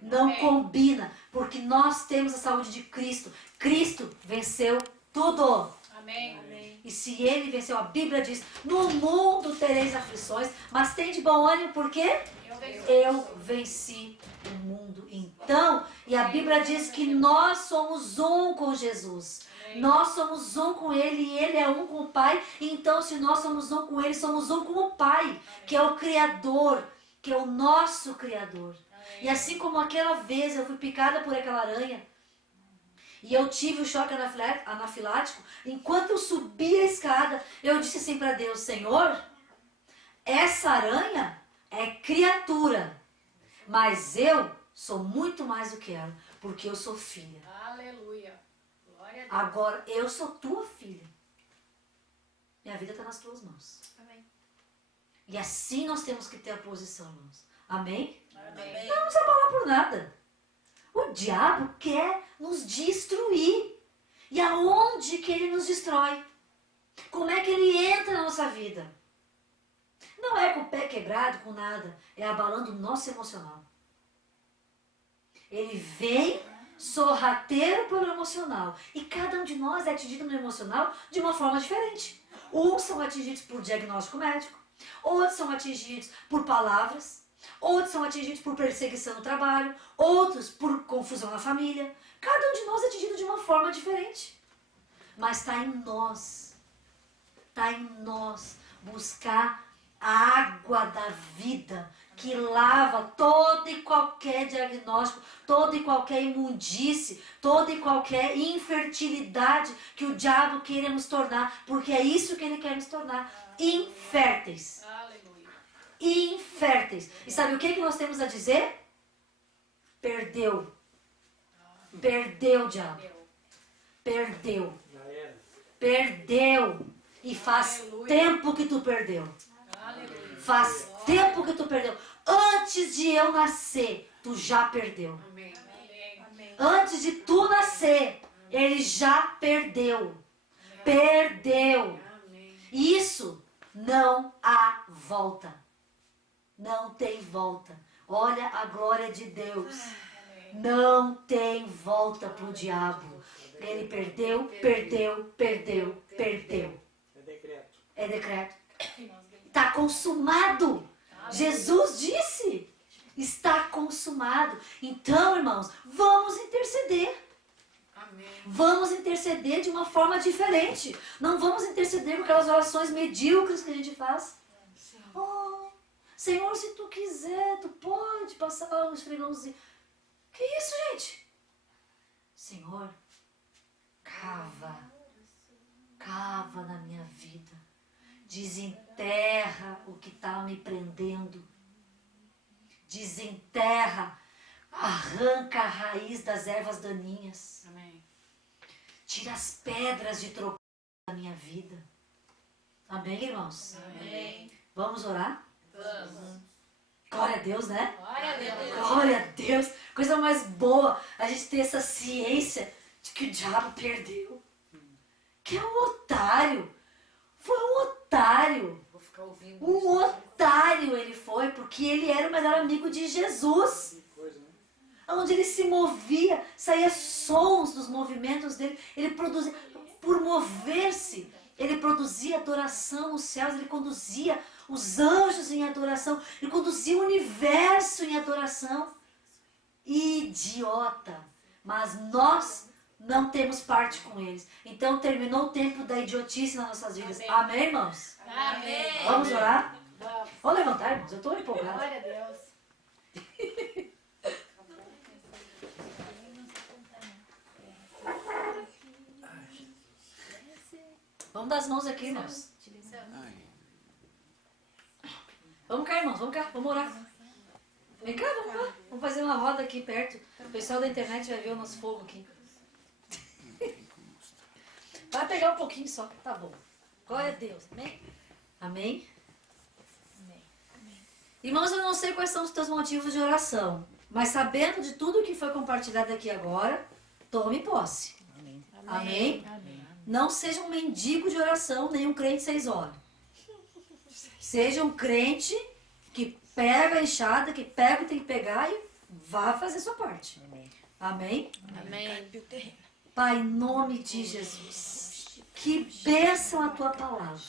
Não combina, porque nós temos a saúde de Cristo. Cristo venceu tudo. Amém. Amém. E se ele venceu, a Bíblia diz, no mundo tereis aflições, mas tem de bom ânimo, por quê? Eu venci o mundo. Então, e a Bíblia diz que nós somos um com Jesus. Nós somos um com Ele e Ele é um com o Pai. Então, se nós somos um com Ele, somos um com o Pai, que é o Criador, que é o nosso Criador. E assim como aquela vez eu fui picada por aquela aranha, e eu tive o choque anafilático, enquanto eu subia a escada, eu disse assim para Deus, Senhor, essa aranha é criatura, mas eu sou muito mais do que ela, porque eu sou filha. Aleluia. Glória a Deus. Agora, eu sou tua filha. Minha vida está nas tuas mãos. Amém. E assim nós temos que ter a posição, irmãos. Amém? Amém. Não nos abalar por nada. O diabo quer nos destruir. E aonde que ele nos destrói? Como é que ele entra na nossa vida? Não é com o pé quebrado, com nada. É abalando o nosso emocional. Ele vem sorrateiro pelo emocional. E cada um de nós é atingido no emocional de uma forma diferente. Uns são atingidos por diagnóstico médico. Outros são atingidos por palavras. Outros são atingidos por perseguição no trabalho, outros por confusão na família. Cada um de nós é atingido de uma forma diferente. Mas está em nós buscar a água da vida que lava todo e qualquer diagnóstico, toda e qualquer imundície, toda e qualquer infertilidade que o diabo queira nos tornar, porque é isso que ele quer nos tornar, inférteis. Inférteis. E sabe o que nós temos a dizer? Perdeu. Perdeu, diabo. Perdeu. Já era. Perdeu. E faz tempo que tu perdeu. Faz tempo que tu perdeu. Antes de eu nascer, tu já perdeu. Amém. Amém. Antes de tu nascer, ele já perdeu. Perdeu. Isso não há volta. Não tem volta. Olha a glória de Deus. Não tem volta pro diabo. Ele perdeu, perdeu, perdeu, perdeu. É decreto. É decreto. Está consumado. Jesus disse. Está consumado. Então, irmãos, vamos interceder. Amém. Vamos interceder de uma forma diferente. Não vamos interceder com aquelas orações medíocres que a gente faz. Oh, Senhor, se tu quiser, tu pode passar um esfregãozinho. Que isso, gente? Senhor, cava cava na minha vida. Desenterra o que está me prendendo. Desenterra, arranca a raiz das ervas daninhas. Amém. Tira as pedras de tropeço da minha vida. Amém, irmãos? Amém. Vamos orar? Vamos. Glória a Deus, né? Glória a Deus. Glória a Deus. Coisa mais boa a gente ter essa ciência de que o diabo perdeu. Que é um otário. Foi um otário. Vou ficar ouvindo. Um otário ele foi, porque ele era o melhor amigo de Jesus. Que coisa, né? Onde ele se movia, saía sons dos movimentos dele. Ele produzia, por mover-se, ele produzia adoração nos céus, ele conduzia os anjos em adoração, ele conduzia o universo em adoração. Idiota! Mas nós não temos parte com eles. Então terminou o tempo da idiotice nas nossas vidas. Amém. Amém, irmãos? Amém. Vamos orar? Vamos. Vamos levantar, irmãos? Eu estou empolgada. Glória a Deus. Vamos dar as mãos aqui, irmãos. Vamos cá, irmãos. Vamos cá. Vamos orar. Vem cá, vamos lá. Vamos fazer uma roda aqui perto. O pessoal da internet vai ver o nosso fogo aqui. Vai pegar um pouquinho só. Tá bom. Glória a Deus. Amém? Amém? Irmãos, eu não sei quais são os teus motivos de oração. Mas sabendo de tudo que foi compartilhado aqui agora, tome posse. Amém? Não seja um mendigo de oração, nem um crente 6 horas. Seja um crente que pega a enxada, que pega o que tem que pegar e vá fazer sua parte. Amém? Amém. Pai, em nome de Jesus, que bênção a tua palavra.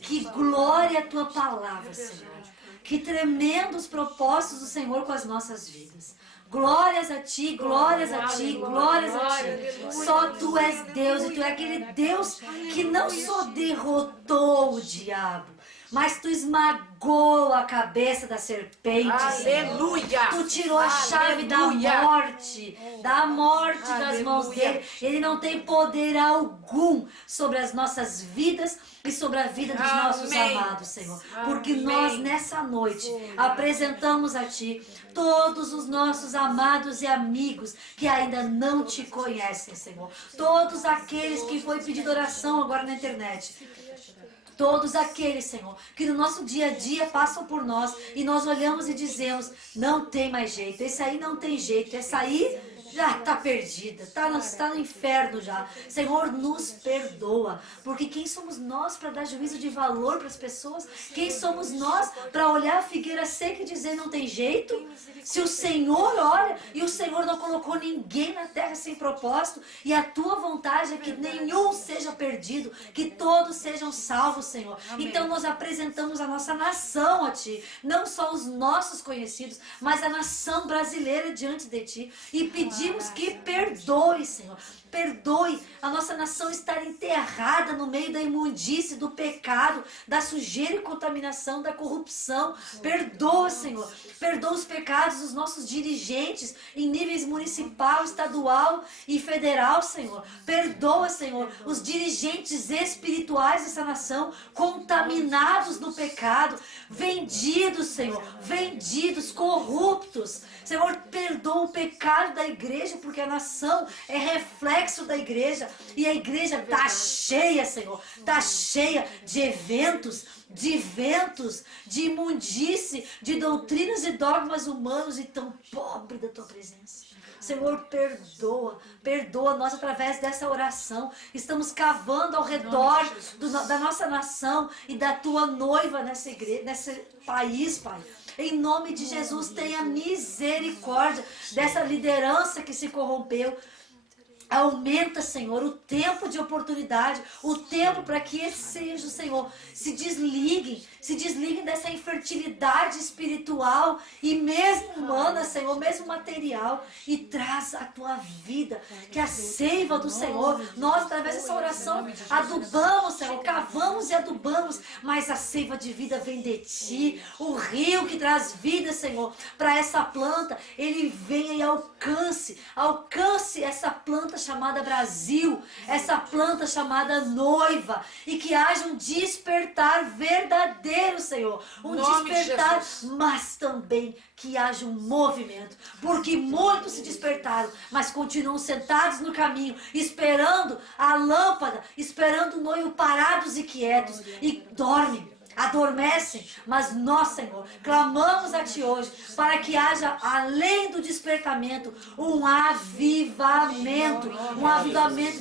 Que glória a tua palavra, Senhor. Que tremendos propósitos do Senhor com as nossas vidas. Glórias a ti, glórias a ti, glórias a ti. Só tu és Deus e tu é aquele Deus que não só derrotou o diabo, mas tu esmagou a cabeça da serpente. Aleluia. Tu tirou a chave da morte das mãos dele. Ele não tem poder algum sobre as nossas vidas e sobre a vida dos nossos amados, Senhor. Porque nós, nessa noite, apresentamos a Ti todos os nossos amados e amigos que ainda não Te conhecem, Senhor. Todos aqueles que foi pedido oração agora na internet. Todos aqueles, Senhor, que no nosso dia a dia passam por nós e nós olhamos e dizemos, não tem mais jeito, esse aí não tem jeito, essa aí já está perdida, está no inferno já. Senhor, nos perdoa, porque quem somos nós para dar juízo de valor para as pessoas? Quem somos nós para olhar a figueira seca e dizer não tem jeito? Se o Senhor olha e o Senhor não colocou ninguém na terra sem propósito e a tua vontade é que nenhum seja perdido, que todos sejam salvos, Senhor. Então nós apresentamos a nossa nação a Ti, não só os nossos conhecidos, mas a nação brasileira diante de Ti e pedimos que perdoe, Senhor. Perdoe a nossa nação estar enterrada no meio da imundície, do pecado, da sujeira e contaminação, da corrupção. Perdoa, Senhor. Perdoa os pecados dos nossos dirigentes em níveis municipal, estadual e federal, Senhor. Perdoa, Senhor, os dirigentes espirituais dessa nação contaminados no pecado, vendidos, Senhor, vendidos, corruptos. Senhor, perdoa o pecado da igreja, porque a nação é reflexo da igreja. E a igreja está cheia, Senhor. Está cheia de eventos, de imundície, de doutrinas e dogmas humanos e tão pobre da tua presença. Senhor, perdoa nós através dessa oração. Estamos cavando ao redor da nossa nação e da tua noiva nessa igreja, nesse país, Pai. Em nome de Jesus, tenha misericórdia dessa liderança que se corrompeu. Aumenta, Senhor, o tempo de oportunidade, o tempo para que esses sejam, Senhor, se desliguem dessa infertilidade espiritual e mesmo humana, Senhor, mesmo material, e traz a tua vida, que a seiva do Senhor, nós através dessa oração adubamos, Senhor, cavamos e adubamos, mas a seiva de vida vem de Ti, o rio que traz vida, Senhor, para essa planta, ele venha e alcance essa planta, chamada Brasil, essa planta chamada noiva, e que haja um despertar verdadeiro, Senhor, um Nome de despertar, Jesus. mas também que haja um movimento, porque muitos se despertaram, mas continuam sentados no caminho, esperando a lâmpada, esperando o noivo, parados e quietos, e dormem, adormecem. Mas nós, Senhor, clamamos a Ti hoje para que haja, além do despertamento, um avivamento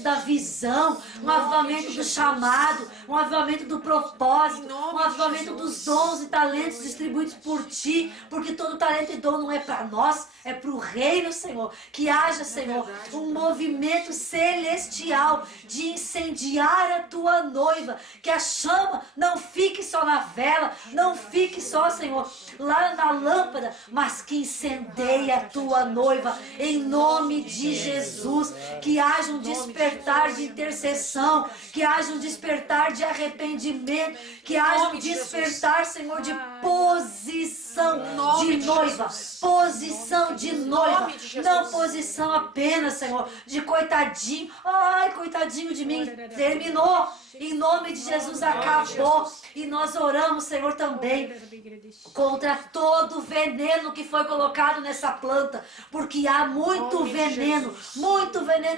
da visão, um avivamento do chamado, um avivamento do propósito, um avivamento dos dons e talentos distribuídos por Ti, porque todo talento e dom não é para nós, é para o reino, Senhor. Que haja, Senhor, um movimento celestial de incendiar a Tua noiva, que a chama não fique só na vela, não fique só, Senhor, lá na lâmpada, mas que incendeie a Tua noiva, em nome de Jesus. Que haja um despertar de intercessão, que haja um despertar de arrependimento, que haja um despertar, Senhor, de posição de noiva, posição de noiva, não posição apenas, Senhor, de coitadinho, ai, coitadinho de mim, terminou, em nome de Jesus, acabou. E nós oramos, Senhor, também contra todo veneno que foi colocado nessa planta, porque há muito veneno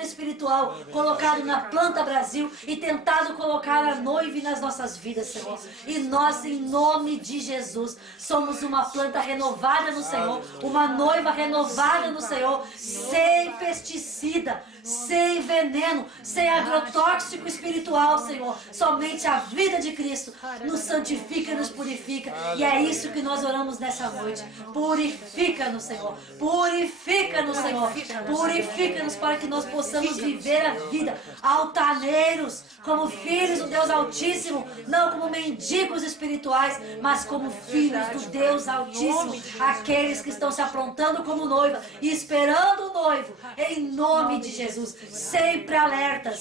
espiritual colocado na planta Brasil e tentado colocar a noiva nas nossas vidas, Senhor. E nós, em nome de Jesus, somos uma planta renovada no Senhor, uma noiva renovada no Senhor, sem pesticida, sem veneno, sem agrotóxico espiritual, Senhor. Somente a vida de Cristo nos santifica e nos purifica. E é isso que nós oramos nessa noite. Purifica-nos, Senhor. Purifica-nos, Senhor. Purifica-nos para que nós possamos viver a vida altaneiros, como filhos do Deus Altíssimo, não como mendigos espirituais, mas como filhos do Deus Altíssimo. Aqueles que estão se aprontando como noiva e esperando o noivo, em nome de Jesus. Sempre alertas,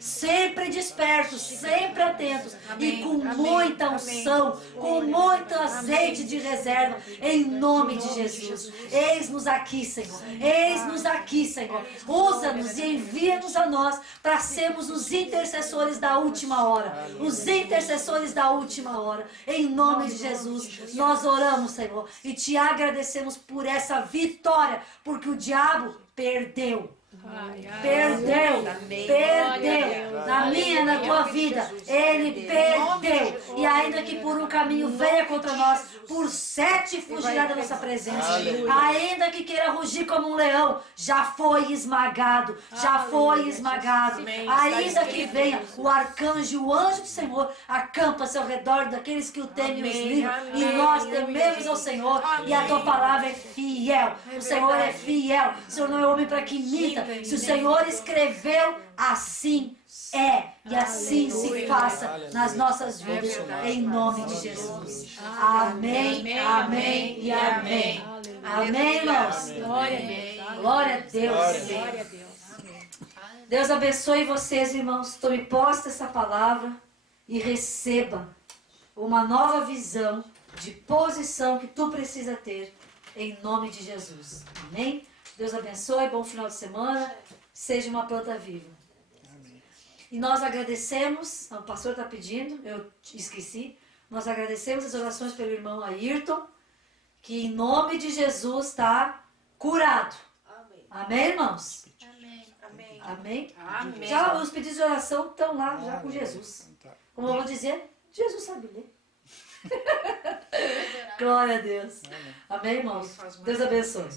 sempre despertos, sempre atentos e com muita unção, com muito azeite de reserva, em nome de Jesus. Eis-nos aqui, Senhor. Eis-nos aqui, Senhor. Usa-nos e envia-nos a nós para sermos os intercessores da última hora. Os intercessores da última hora. Em nome de Jesus, nós oramos, Senhor, e te agradecemos por essa vitória, porque o diabo perdeu. Perdeu na minha, na tua vida, ele perdeu, e ainda que por um caminho venha contra nós, por 7 fugirá da nossa presença. Ainda que queira rugir como um leão, já foi esmagado, ainda que venha o arcanjo, o anjo do Senhor, acampa-se ao redor daqueles que o temem e os livram, e nós tememos ao Senhor, e a tua palavra é fiel, o Senhor é fiel, o Senhor não é homem para que minta. Se o Senhor escreveu, assim é, e assim se faça nas nossas vidas, em nome de Jesus. Amém, amém e amém. Amém, irmãos. Glória a Deus. Deus abençoe vocês, irmãos. Tome posse dessa palavra e receba uma nova visão de posição que tu precisa ter, em nome de Jesus. Amém? Deus abençoe, bom final de semana, seja uma planta viva. Amém. E nós agradecemos, o pastor está pedindo, eu esqueci, nós agradecemos as orações pelo irmão Ayrton, que em nome de Jesus está curado. Amém. Amém, irmãos? Amém. Amém? Amém. Já os pedidos de oração estão lá, já com Jesus. Como eu vou dizer, Jesus sabe ler. Glória a Deus. Amém, irmãos? Deus abençoe.